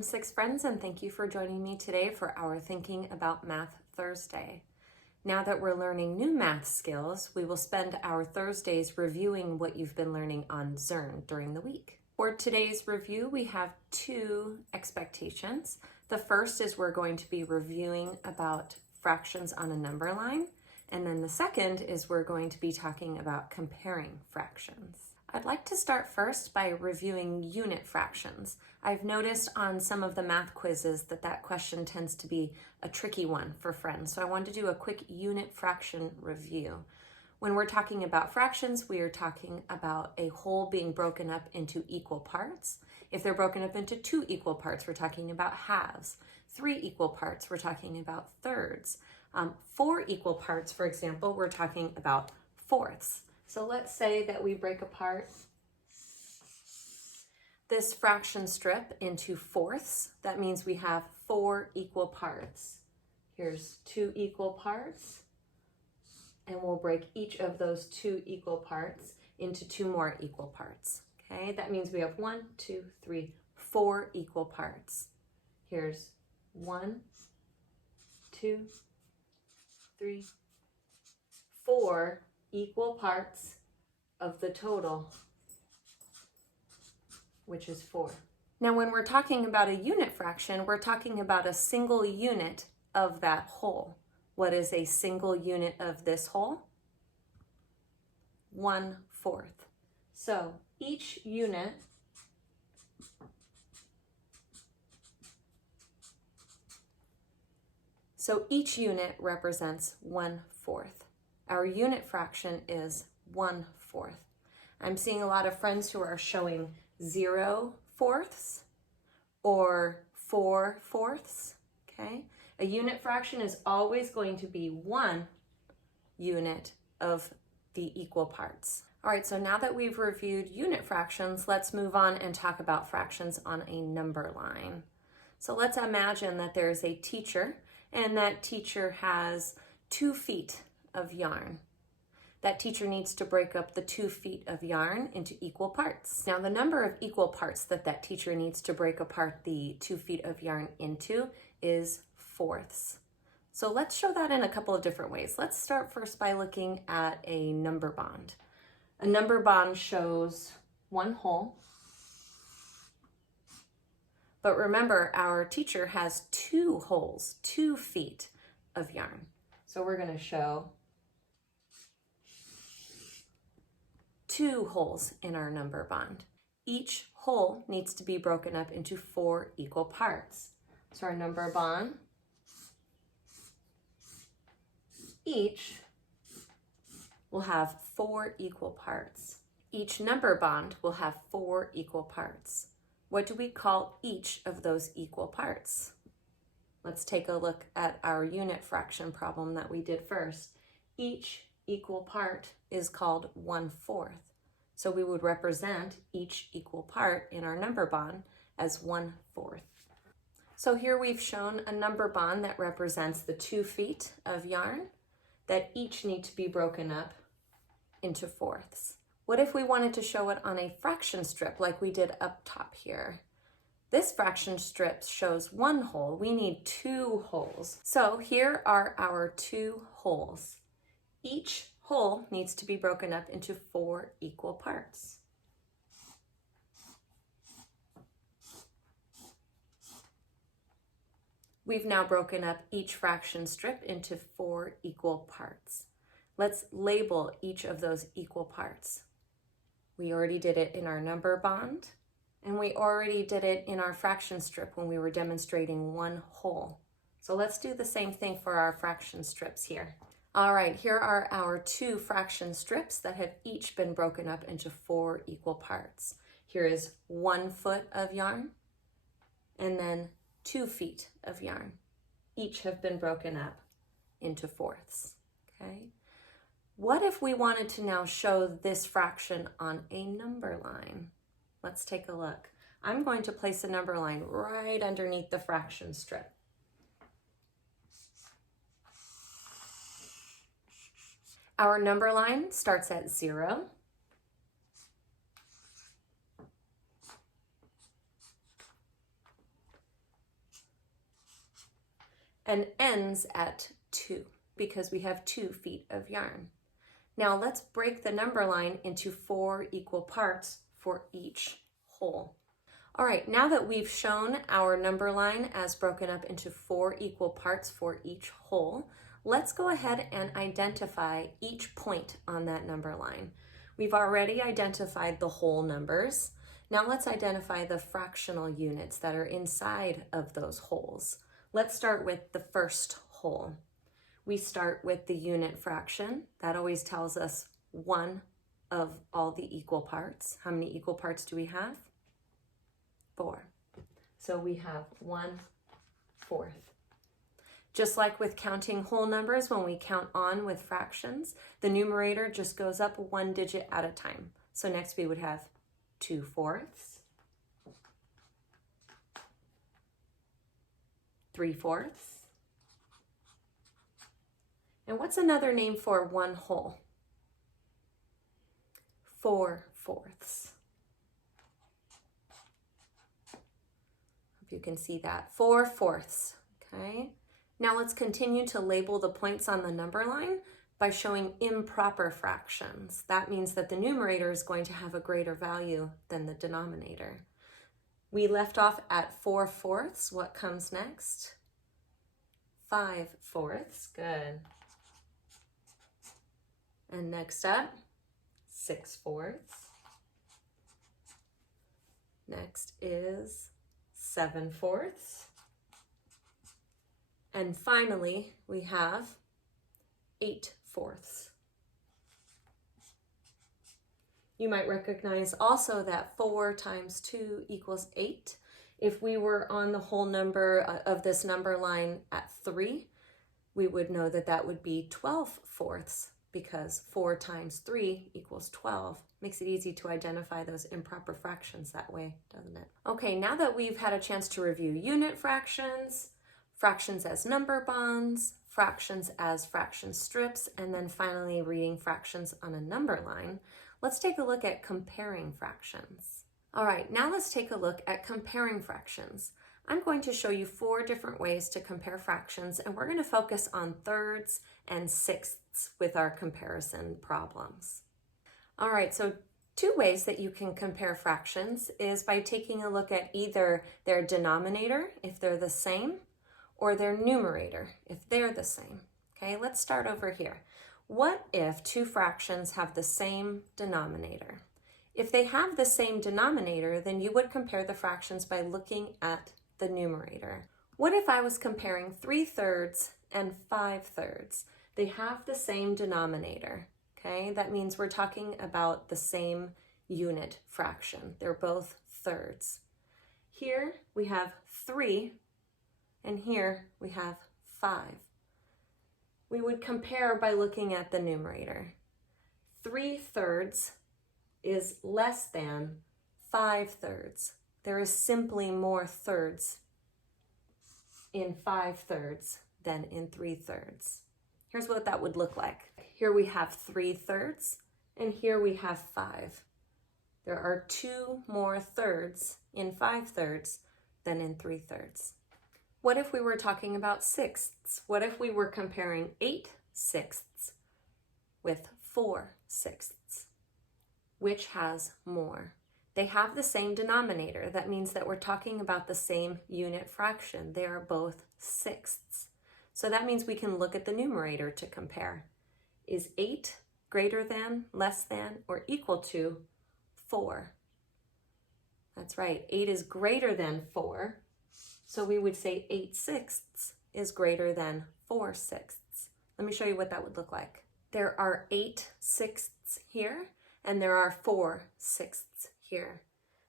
Six friends, and thank you for joining me today for our Thinking About Math Thursday. Now that we're learning new math skills, we will spend our Thursdays reviewing what you've been learning on Zearn during the week. For today's review, we have two expectations. The first is we're going to be reviewing about fractions on a number line, and then the second is we're going to be talking about comparing fractions. I'd like to start first by reviewing unit fractions. I've noticed on some of the math quizzes that question tends to be a tricky one for friends, so I wanted to do a quick unit fraction review. When we're talking about fractions, we are talking about a whole being broken up into equal parts. If they're broken up into two equal parts, we're talking about halves. 3 equal parts, we're talking about thirds. 4 equal parts, for example, we're talking about fourths. So let's say that we break apart this fraction strip into fourths. That means we have 4 equal parts. Here's 2 equal parts, and we'll break each of those 2 equal parts into 2 more equal parts. Okay, that means we have 1, 2, 3, 4 equal parts. Here's 1, 2, 3, 4 equal parts of the total, which is 4. Now, when we're talking about a unit fraction, we're talking about a single unit of that whole. What is a single unit of this whole? 1/4. So each unit represents 1/4. Our unit fraction is 1/4. I'm seeing a lot of friends who are showing 0/4 or 4/4. Okay? A unit fraction is always going to be 1 unit of the equal parts. All right, so now that we've reviewed unit fractions, let's move on and talk about fractions on a number line. So let's imagine that there's a teacher, and that teacher has 2 feet of yarn. That teacher needs to break up the 2 feet of yarn into equal parts. Now, the number of equal parts that teacher needs to break apart the 2 feet of yarn into is fourths. So let's show that in a couple of different ways. Let's start first by looking at a number bond. A number bond shows 1 whole. But remember, our teacher has 2 wholes, 2 feet of yarn. So we're going to show 2 holes in our number bond. Each whole needs to be broken up into 4 equal parts. So our number bond, each will have 4 equal parts. Each number bond will have 4 equal parts. What do we call each of those equal parts? Let's take a look at our unit fraction problem that we did first. Each equal part is called 1/4. So we would represent each equal part in our number bond as 1/4. So here we've shown a number bond that represents the 2 feet of yarn that each need to be broken up into fourths. What if we wanted to show it on a fraction strip like we did up top here? This fraction strip shows 1 whole. We need 2 wholes. So here are our 2 wholes. Each whole needs to be broken up into 4 equal parts. We've now broken up each fraction strip into 4 equal parts. Let's label each of those equal parts. We already did it in our number bond, and we already did it in our fraction strip when we were demonstrating 1 whole. So let's do the same thing for our fraction strips here. All right, here are our 2 fraction strips that have each been broken up into 4 equal parts. Here is 1 foot of yarn, and then 2 feet of yarn. Each have been broken up into fourths, okay? What if we wanted to now show this fraction on a number line? Let's take a look. I'm going to place a number line right underneath the fraction strip. Our number line starts at 0. and ends at 2 because we have 2 feet of yarn. Now let's break the number line into 4 equal parts for each hole. All right, now that we've shown our number line as broken up into 4 equal parts for each hole, let's go ahead and identify each point on that number line. We've already identified the whole numbers. Now let's identify the fractional units that are inside of those holes. Let's start with the first hole. We start with the unit fraction. That always tells us 1 of all the equal parts. How many equal parts do we have? 4. So we have 1/4. Just like with counting whole numbers, when we count on with fractions, the numerator just goes up 1 digit at a time. So next we would have 2/4, 3/4. And what's another name for 1 whole? 4/4. Hope you can see that. 4/4. Okay. Now let's continue to label the points on the number line by showing improper fractions. That means that the numerator is going to have a greater value than the denominator. We left off at 4/4. What comes next? 5/4. Good. And next up, 6/4. Next is 7/4. And finally, we have 8/4. You might recognize also that 4 times 2 equals 8. If we were on the whole number of this number line at 3, we would know that that would be 12/4 because 4 times 3 equals 12. Makes it easy to identify those improper fractions that way, doesn't it? Okay, now that we've had a chance to review unit fractions, fractions as number bonds, fractions as fraction strips, and then finally reading fractions on a number line, let's take a look at comparing fractions. All right, now let's take a look at comparing fractions. I'm going to show you 4 different ways to compare fractions, and we're going to focus on thirds and sixths with our comparison problems. All right, so 2 ways that you can compare fractions is by taking a look at either their denominator, if they're the same, or their numerator, if they're the same. Okay, let's start over here. What if 2 fractions have the same denominator? If they have the same denominator, then you would compare the fractions by looking at the numerator. What if I was comparing 3/3 and 5/3? They have the same denominator, okay? That means we're talking about the same unit fraction. They're both thirds. Here we have 3, and here we have 5. We would compare by looking at the numerator. 3/3 is less than 5/3. There is simply more thirds in 5/3 than in 3/3. Here's what that would look like. Here we have 3/3 and here we have 5. There are 2 more thirds in 5/3 than in 3/3. What if we were talking about sixths? What if we were comparing 8/6 with 4/6? Which has more? They have the same denominator. That means that we're talking about the same unit fraction. They are both sixths. So that means we can look at the numerator to compare. Is 8 greater than, less than, or equal to 4? That's right, 8 is greater than 4. So we would say 8/6 is greater than 4/6. Let me show you what that would look like. There are 8/6 here, and there are 4/6 here.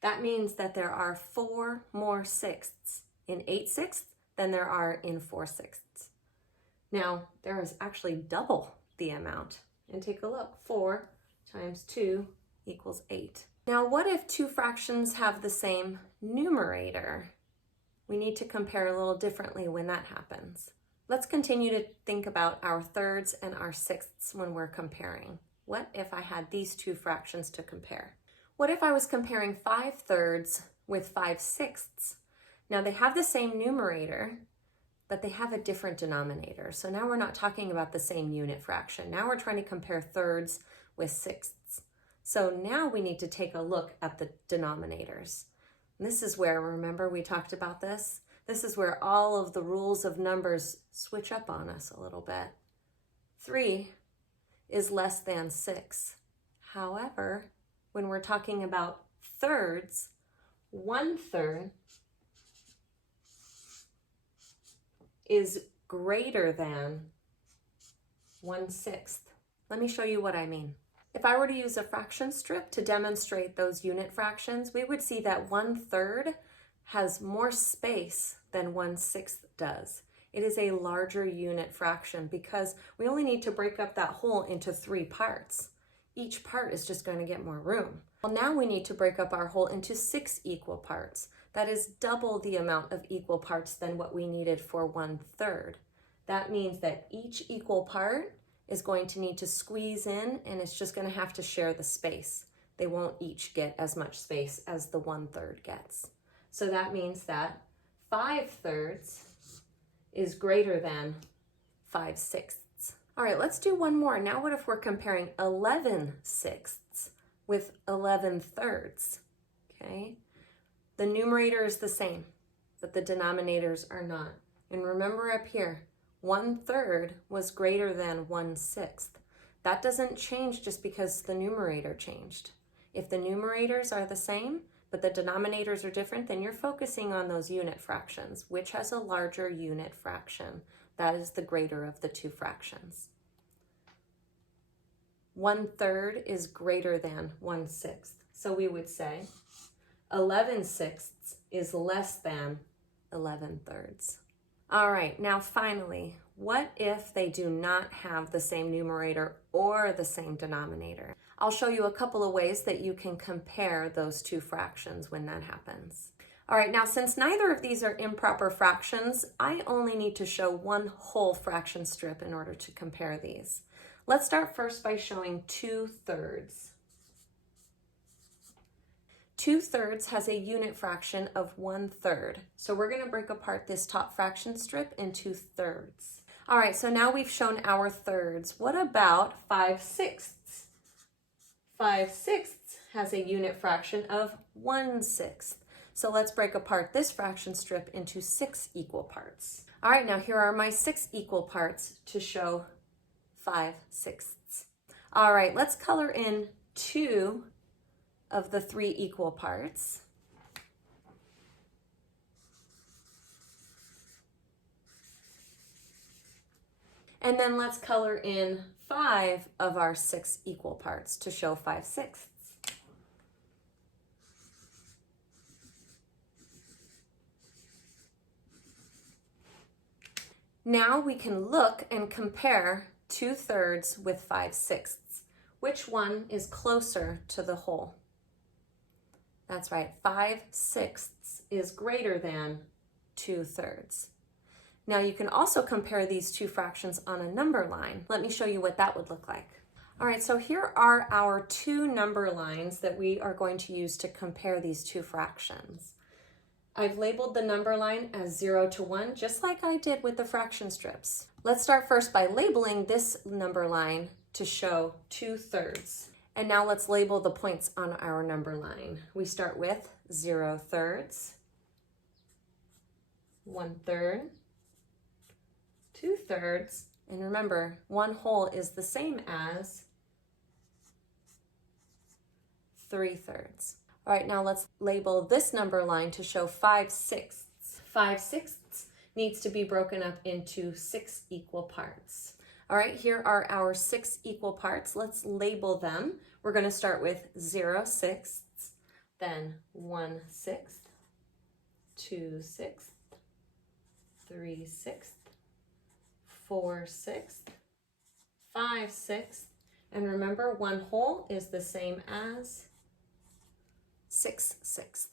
That means that there are 4 more sixths in 8/6 than there are in 4/6. Now, there is actually double the amount. And take a look, 4 times 2 equals 8. Now, what if 2 fractions have the same numerator? We need to compare a little differently when that happens. Let's continue to think about our thirds and our sixths when we're comparing. What if I had these 2 fractions to compare? What if I was comparing 5/3 with 5/6? Now they have the same numerator, but they have a different denominator. So now we're not talking about the same unit fraction. Now we're trying to compare thirds with sixths. So now we need to take a look at the denominators. And this is where, remember we talked about this? This is where all of the rules of numbers switch up on us a little bit. 3 is less than 6. However, when we're talking about thirds, 1/3 is greater than 1/6. Let me show you what I mean. If I were to use a fraction strip to demonstrate those unit fractions, we would see that 1/3 has more space than 1/6 does. It is a larger unit fraction because we only need to break up that whole into 3 parts. Each part is just going to get more room. Well, now we need to break up our whole into 6 equal parts. That is double the amount of equal parts than what we needed for 1/3. That means that each equal part is going to need to squeeze in, and it's just going to have to share the space. They won't each get as much space as the 1/3 gets. So that means that 5/3 is greater than 5/6. All right, let's do one more. Now what if we're comparing 11/6 with 11/3? Okay, the numerator is the same, but the denominators are not. And remember up here, 1/3 was greater than 1/6. That doesn't change just because the numerator changed. If the numerators are the same, but the denominators are different, then you're focusing on those unit fractions. Which has a larger unit fraction? That is the greater of the two fractions. 1/3 is greater than 1/6. So we would say 11/6 is less than 11/3. All right, now finally, what if they do not have the same numerator or the same denominator? I'll show you a couple of ways that you can compare those two fractions when that happens. All right, now since neither of these are improper fractions, I only need to show one whole fraction strip in order to compare these. Let's start first by showing 2/3. 2/3 has a unit fraction of 1/3. So we're going to break apart this top fraction strip into thirds. All right, so now we've shown our thirds. What about 5/6? 5/6 has a unit fraction of 1/6. So let's break apart this fraction strip into 6 equal parts. All right, now here are my 6 equal parts to show 5/6. All right, let's color in 2 of the 3 equal parts. And then let's color in 5 of our 6 equal parts to show 5/6. Now we can look and compare 2/3 with 5/6. Which one is closer to the whole? That's right, 5/6 is greater than 2/3. Now you can also compare these two fractions on a number line. Let me show you what that would look like. All right, so here are our 2 number lines that we are going to use to compare these two fractions. I've labeled the number line as 0 to 1, just like I did with the fraction strips. Let's start first by labeling this number line to show 2/3. And now let's label the points on our number line. We start with 0/3, 1/3, 2/3, and remember, 1 whole is the same as 3/3. All right, now let's label this number line to show 5/6. 5/6 needs to be broken up into 6 equal parts. All right, here are our 6 equal parts. Let's label them. We're going to start with 0/6, then 1/6, 2/6, 3/6, 4/6, 5/6, and remember 1 whole is the same as 6/6.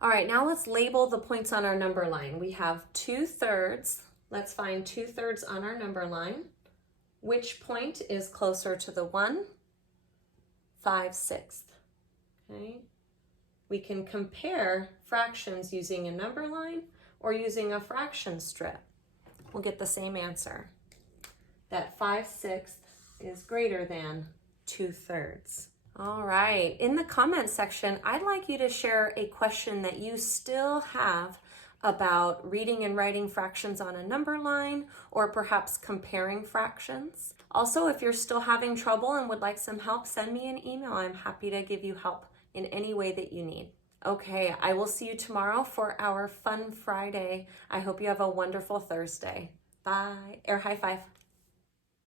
All right, now let's label the points on our number line. We have 2/3. Let's find 2/3 on our number line. Which point is closer to the 1? 5/6. Okay. We can compare fractions using a number line or using a fraction strip. we'll get the same answer, that 5/6 is greater than 2/3. All right, in the comments section, I'd like you to share a question that you still have about reading and writing fractions on a number line, or perhaps comparing fractions. Also, if you're still having trouble and would like some help, send me an email. I'm happy to give you help in any way that you need. Okay, I will see you tomorrow for our fun Friday. I hope you have a wonderful Thursday. Bye. Air high five.